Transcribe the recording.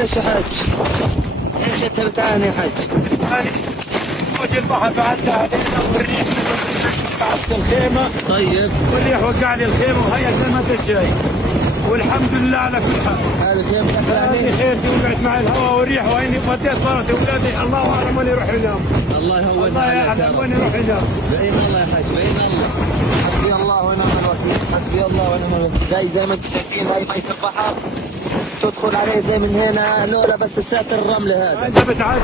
ايش يا حاج؟ ايش انت بتعاني يا حاج؟ يعني موج البحر بعدى علينا والريح قعدت الخيمه. طيب والريح وقع لي الخيمه وهي زي ما انت شايف. والحمد لله على كل حال. هذا خيمتك هذه يعني؟ خيمتي وقعت معي الهواء والريح واني بديت مرتي واولادي الله اعلم وين يروح ينام. الله يهون الله عليك يا يعلم رب. وين يروح ينام. بعين الله يا حاج، بعين الله. حسبي الله ونعم الوكيل، حسبي الله ونعم الوكيل. زي ما انتم شايفين هاي مية البحر، تدخل عليه زي من هنا لولا بس ساتر الرمل هذا. انت بتعدي